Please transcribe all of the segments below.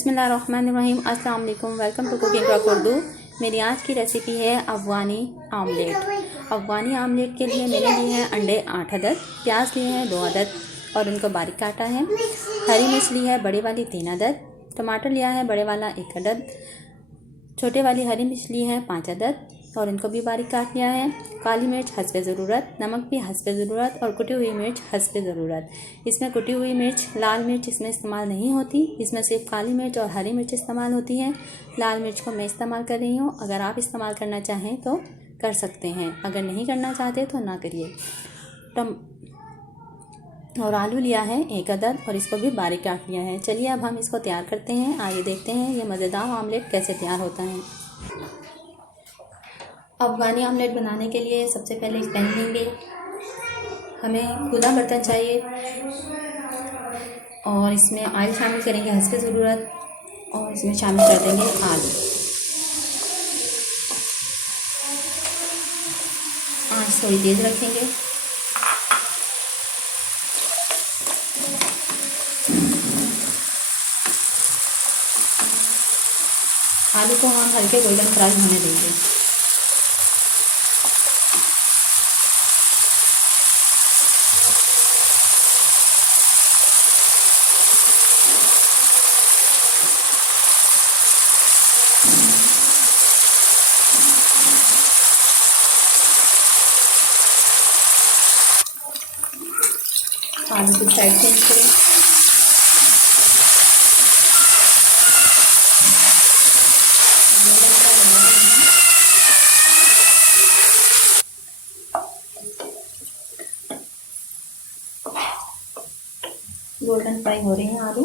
बिस्मिल्लाहिर्रहमानिर्रहीम। अस्सलाम वालेकुम। Welcome to cooking truck Urdu. मेरी आज की रेसिपी है अफ़गानी आमलेट। अफ़गानी आमलेट के लिए मैंने लिए हैं अंडे 8 अदद, प्याज लिए हैं 2 अदद और उनको बारीक काटा है। हरी मिर्च ली है बड़ी वाली 3 अदद, टमाटर लिया है बड़े वाला 1 अदद, छोटे वाली हरी मिर्च ली है 5 अदद और इनको भी बारीक काट लिया है। काली मिर्च हस्बे ज़रूरत, नमक भी हस्बे ज़रूरत और कुटी हुई मिर्च हस्बे ज़रूरत। इसमें कुटी हुई मिर्च, लाल मिर्च इसमें इस्तेमाल नहीं होती, इसमें सिर्फ काली मिर्च और हरी मिर्च इस्तेमाल होती है। लाल मिर्च को मैं इस्तेमाल कर रही हूँ, अगर आप इस्तेमाल करना चाहें तो कर सकते हैं, अगर नहीं करना चाहते तो ना करिए। और आलू लिया है 1 अदद और इसको भी बारीक काट लिया है। चलिए अब हम इसको तैयार करते हैं। आइए देखते हैं ये मज़ेदार आमलेट कैसे तैयार होता है। अफ़गानी आमलेट बनाने के लिए सबसे पहले एक पैन लेंगे। हमें खुला बर्तन चाहिए और इसमें ऑयल शामिल करेंगे हस्बे ज़रूरत और इसमें शामिल कर देंगे आलू। आँच थोड़ी तेज़ रखेंगे। आलू को हम हल्के गोल्डन फ्राई होने देंगे। आलू की साइड चेंज करें। गोल्डन फ्राई हो रहे हैं आलू।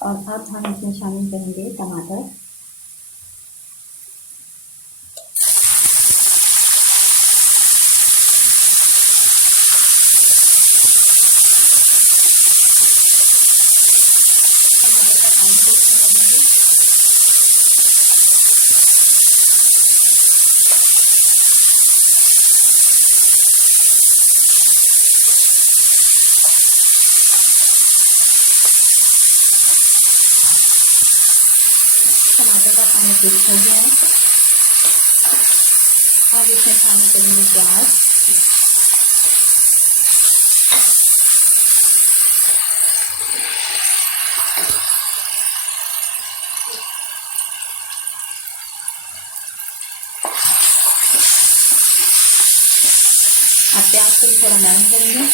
और अब हम इसमें शामिल करेंगे टमाटर। टमाटर का पानी फिक्स हो गया है। अब इसमें शामिल करेंगे प्याज। अब प्याज को भी थोड़ा नरम करेंगे।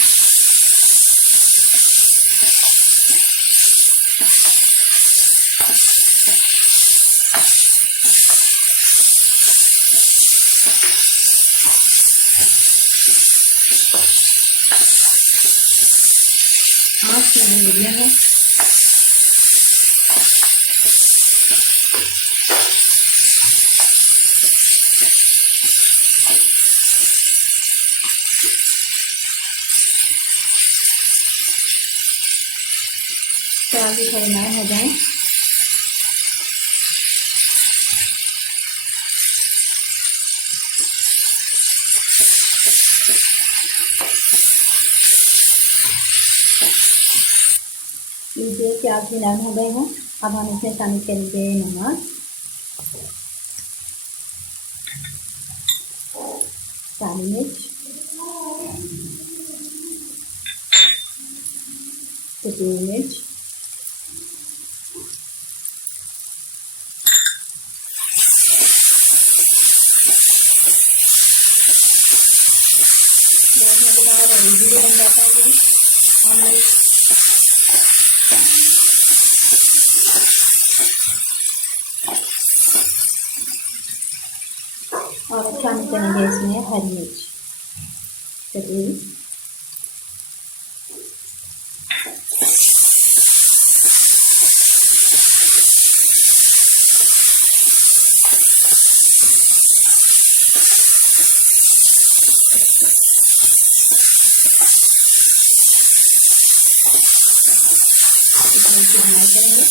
आँच मैंने मीडियम है। प्याज भी थोड़े नरम हो जाए। लीजिए प्याज भी नरम हो गए हैं। अब हम इसमें शामिल करेंगे नमक, काली मिर्च, कुटी हुई मिर्च, बहुत मज़ेदार और इजीली बन जाता है ये आमलेट। और शामिल करेंगे इसमें हरी मिर्च कटी हुई। इस्तेमाल करेंगे।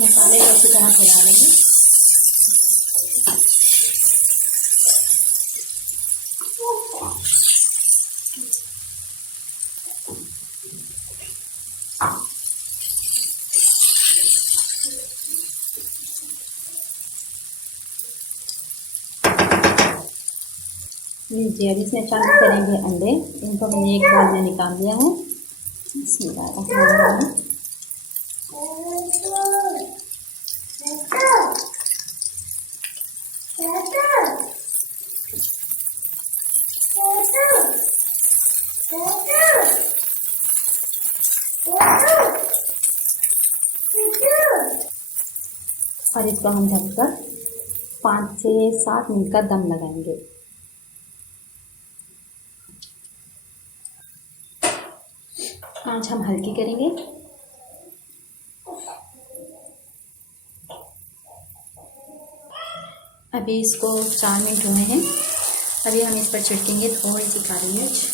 मसाले को अच्छी तरह मिला लेंगे। लीजिए, अब इसमें शामिल करेंगे अंडे। इनको मैंने एक बाउल में निकाल लिया है। बिस्मिल्लाह। और इसको हम ढककर 5 से 7 मिनट का दम लगाएंगे। आंच हम हल्की करेंगे। अभी इसको 4 मिनट हुए हैं। अभी हम इस पर छिड़केंगे थोड़ी सी काली मिर्च।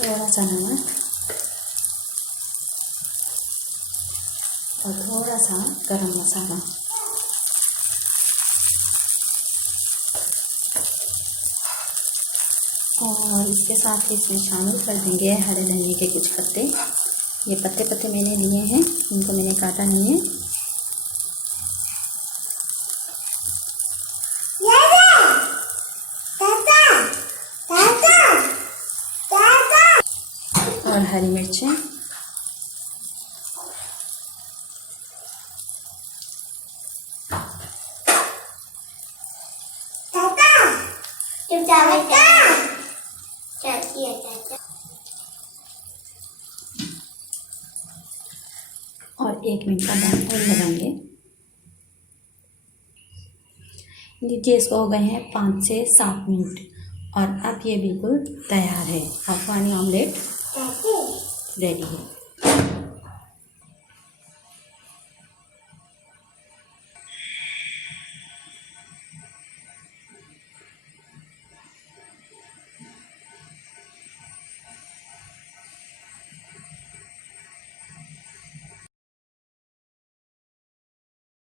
थोड़ा सा नमक और थोड़ा सा गरम मसाला। और इसके साथ ही इसमें शामिल कर देंगे हरे धनिए के कुछ पत्ते। ये पत्ते मैंने लिए हैं, इनको मैंने काटा नहीं है। और हरी मिर्चें। और 1 मिनट का दम और लगाएंगे। लीजिए, इसको हो गए हैं 5 से 7 मिनट और अब ये बिल्कुल तैयार है। अफगानी ऑमलेट रेडी है।